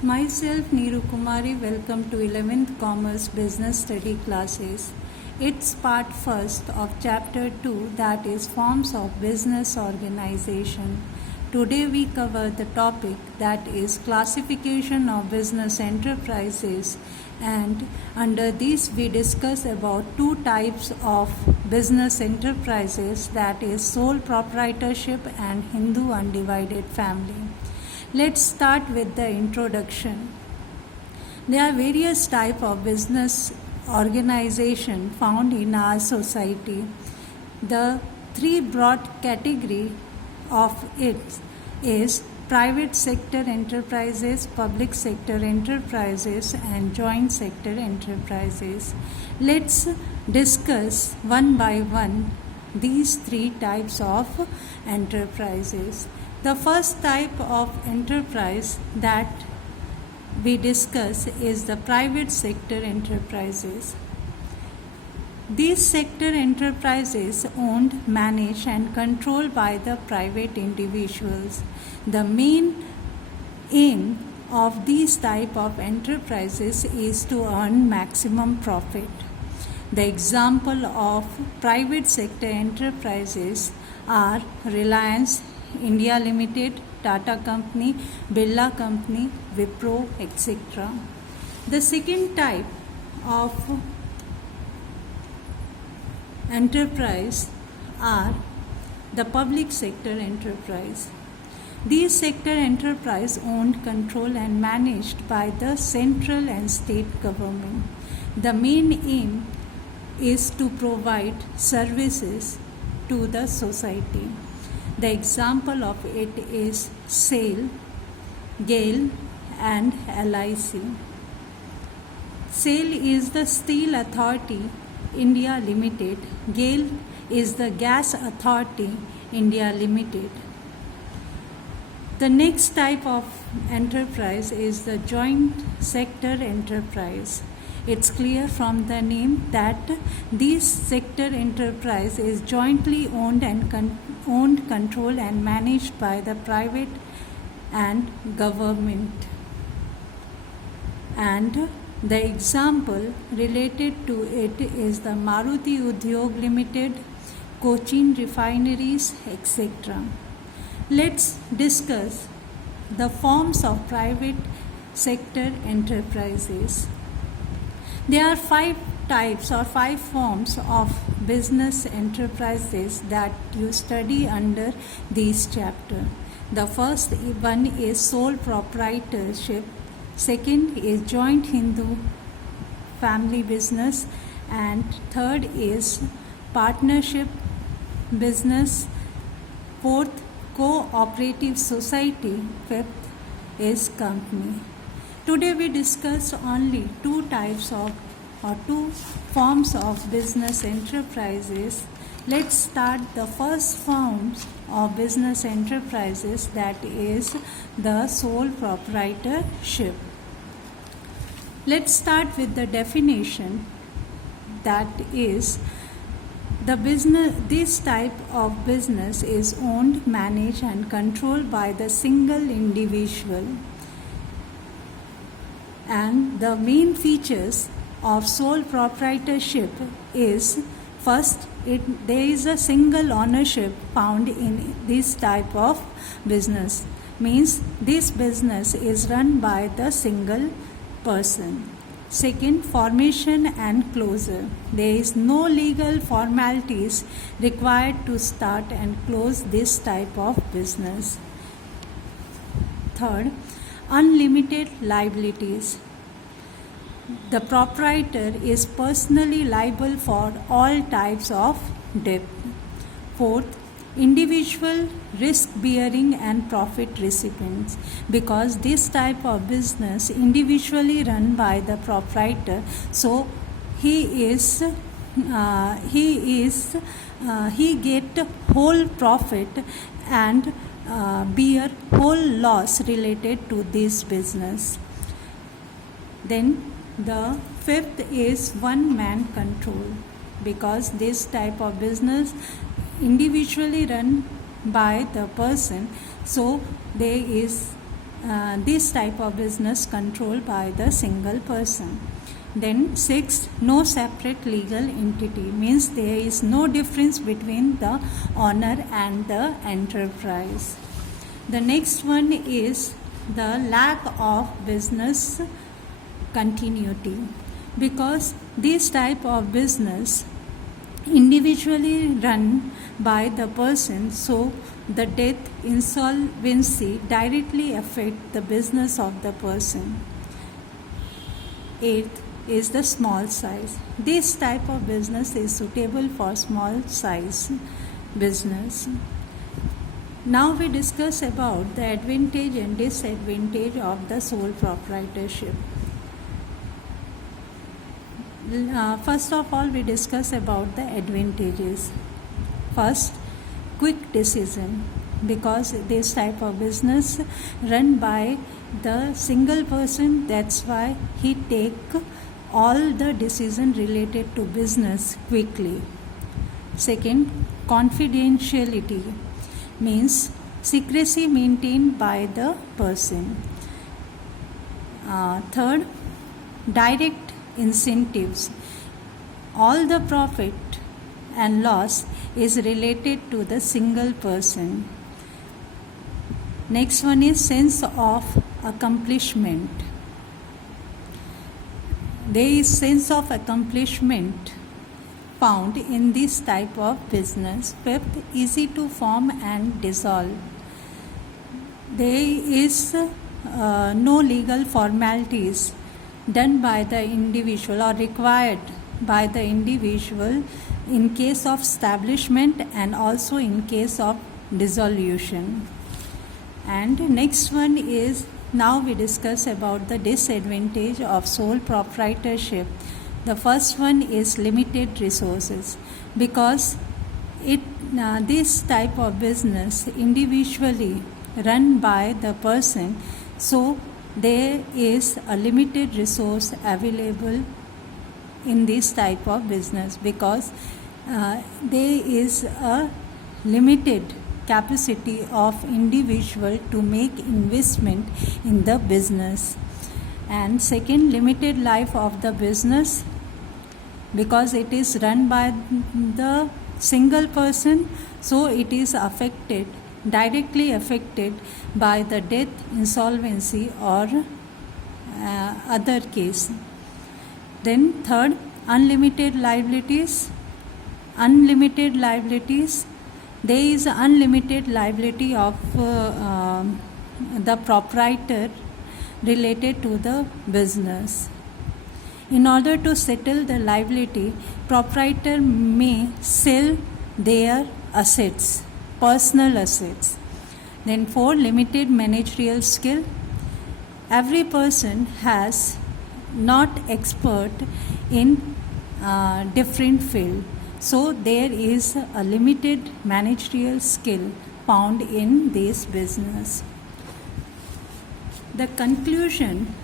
Myself Neeru Kumari, welcome to 11th Commerce Business Study classes. It's part first of chapter 2, that is forms of business organization. Today we cover the topic that is classification of business enterprises, and under this we discuss about two types of business enterprises, that is sole proprietorship and Hindu undivided family. Let's start with the introduction. There are various types of business organization found in our society. The three broad category of it is private sector enterprises, public sector enterprises, and joint sector enterprises. Let's discuss one by one these three types of enterprises. The first type of enterprise that we discuss is the private sector enterprises. These sector enterprises owned, managed and controlled by the private individuals. The main aim of these type of enterprises is to earn maximum profit. The example of private sector enterprises are Reliance India Limited, Tata Company, Birla Company, Wipro, etc. The second type of enterprise are the public sector enterprise. These sector enterprise owned, controlled and managed by the central and state government. The main aim is to provide services to the society. The example of it is SAIL, GAIL and LIC. SAIL is the Steel Authority India Limited. GAIL is the Gas Authority India Limited. The next type of enterprise is the joint sector enterprise. It's clear from the name that this sector enterprise is jointly owned, controlled and managed by the private and government. And the example related to it is the Maruti Udyog Limited, Cochin Refineries, etc. Let's discuss the forms of private sector enterprises. There are 5 types or 5 forms of business enterprises that you study under this chapter. The first one is sole proprietorship, second is joint Hindu family business, and third is partnership business, fourth cooperative society, fifth is company. Today we discuss only two forms of business enterprises. Let's start the first form of business enterprises, that is the sole proprietorship. Let's start with the definition, that is this type of business is owned, managed and controlled by the single individual. And the main features of sole proprietorship is, first, there is a single ownership found in this type of business. Means this business is run by the single person. Second, formation and closure. There is no legal formalities required to start and close this type of business. Third, unlimited liabilities. The proprietor is personally liable for all types of debt. Fourth, individual risk bearing and profit recipients, because this type of business individually run by the proprietor, so he get whole profit and bear whole loss related to this business. Then the fifth is one man control, because this type of business individually run by the person, so there is this type of business controlled by the single person. Then sixth, no separate legal entity, means there is no difference between the owner and the enterprise. The next one is the lack of business continuity, because this type of business individually run by the person, so the death, insolvency directly affect the business of the person. Eighth is the small size. This type of business is suitable for small size business. Now we discuss about the advantage and disadvantage of the sole proprietorship. First of all, we discuss about the advantages. First, quick decision, because this type of business run by the single person, that's why he take all the decision related to business quickly. Second, confidentiality, means secrecy maintained by the person. Third, direct incentives, all the profit and loss is related to the single person. Next one is sense of accomplishment. There is sense of accomplishment found in this type of business. Fifth, easy to form and dissolve. There is no legal formalities done by the individual or required by the individual in case of establishment and also in case of dissolution. And next one is, now we discuss about the disadvantage of sole proprietorship. The first one is limited resources, because this type of business individually run by the person, so there is a limited resource available in this type of business, because there is a limited capacity of individual to make investment in the business. And second, limited life of the business, because it is run by the single person, so it is affected, directly affected by the death, insolvency or other case. Then third, unlimited liabilities. There is unlimited liability of the proprietor related to the business. In order to settle the liability, proprietor may sell their assets, personal assets. Then 4, limited managerial skill. Every person has not expert in different field, so there is a limited managerial skill found in this business. The conclusion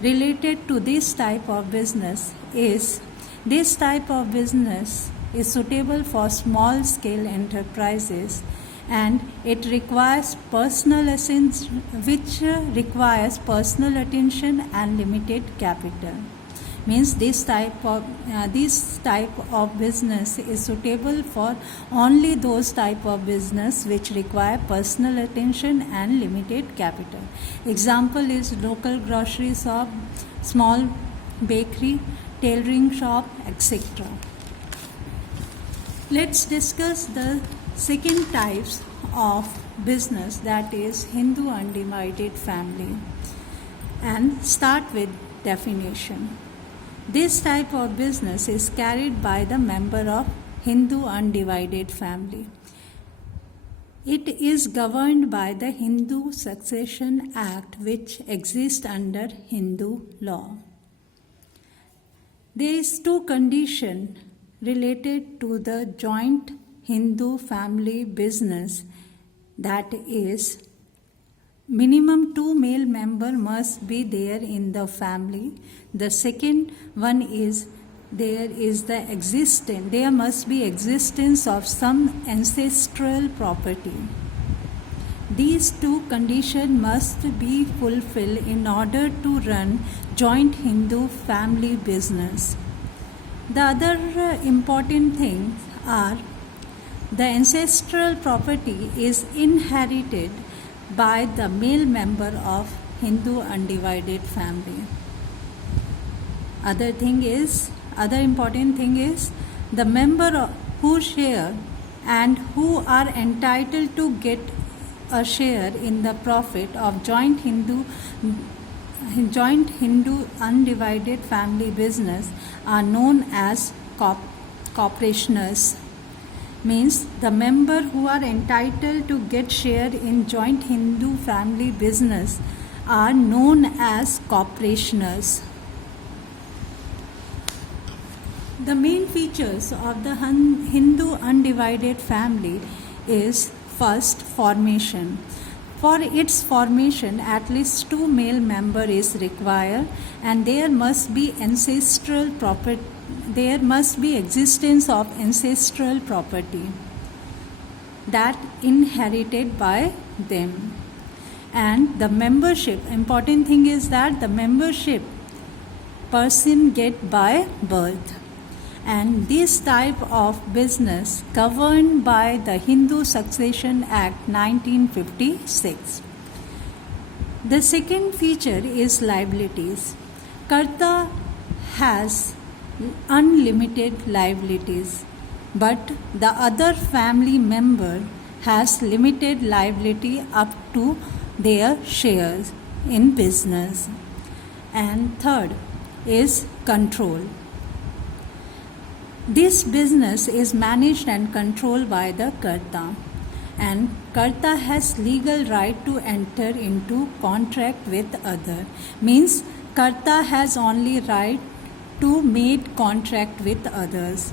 related to this type of business is, this type of business is suitable for small scale enterprises, and it requires personal essence, which requires personal attention and limited capital. Means this type of business is suitable for only those type of business which require personal attention and limited capital. Example is local grocery shop, small bakery, tailoring shop, etc. Let's discuss the second types of business, that is Hindu undivided family, and start with definition. This type of business is carried by the member of Hindu undivided family. It is governed by the Hindu Succession Act, which exists under Hindu law. There is 2 conditions related to the joint Hindu family business, that is, minimum 2 male members must be there in the family. The second one is there must be existence of some ancestral property. These two conditions must be fulfilled in order to run joint Hindu family business. The other important things are the ancestral property is inherited by the male member of Hindu undivided family. Other important thing is the member who share and who are entitled to get a share in the profit of joint Hindu undivided family business are known as corporationers. Means the member who are entitled to get share in joint Hindu family business are known as corporationers. The main features of the Hindu undivided family is first, formation. For its formation, at least two male members is required, and there must be existence of ancestral property that inherited by them. And the membership, important thing is that the membership person get by birth. And this type of business governed by the Hindu Succession Act 1956. The second feature is liabilities. Karta has unlimited liabilities, but the other family member has limited liability up to their shares in business. And third is control. This business is managed and controlled by the Karta, and Karta has legal right to enter into contract with other. Means Karta has only right to make contract with others.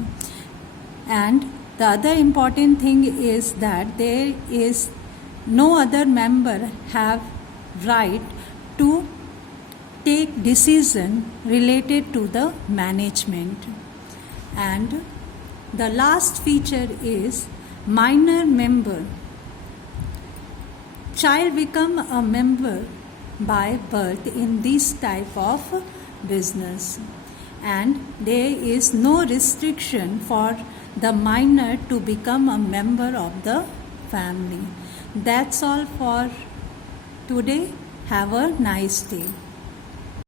And the other important thing is that there is no other member have right to take decision related to the management. And the last feature is minor member. Child become a member by birth in this type of business, and there is no restriction for the minor to become a member of the family. That's all for today. Have a nice day.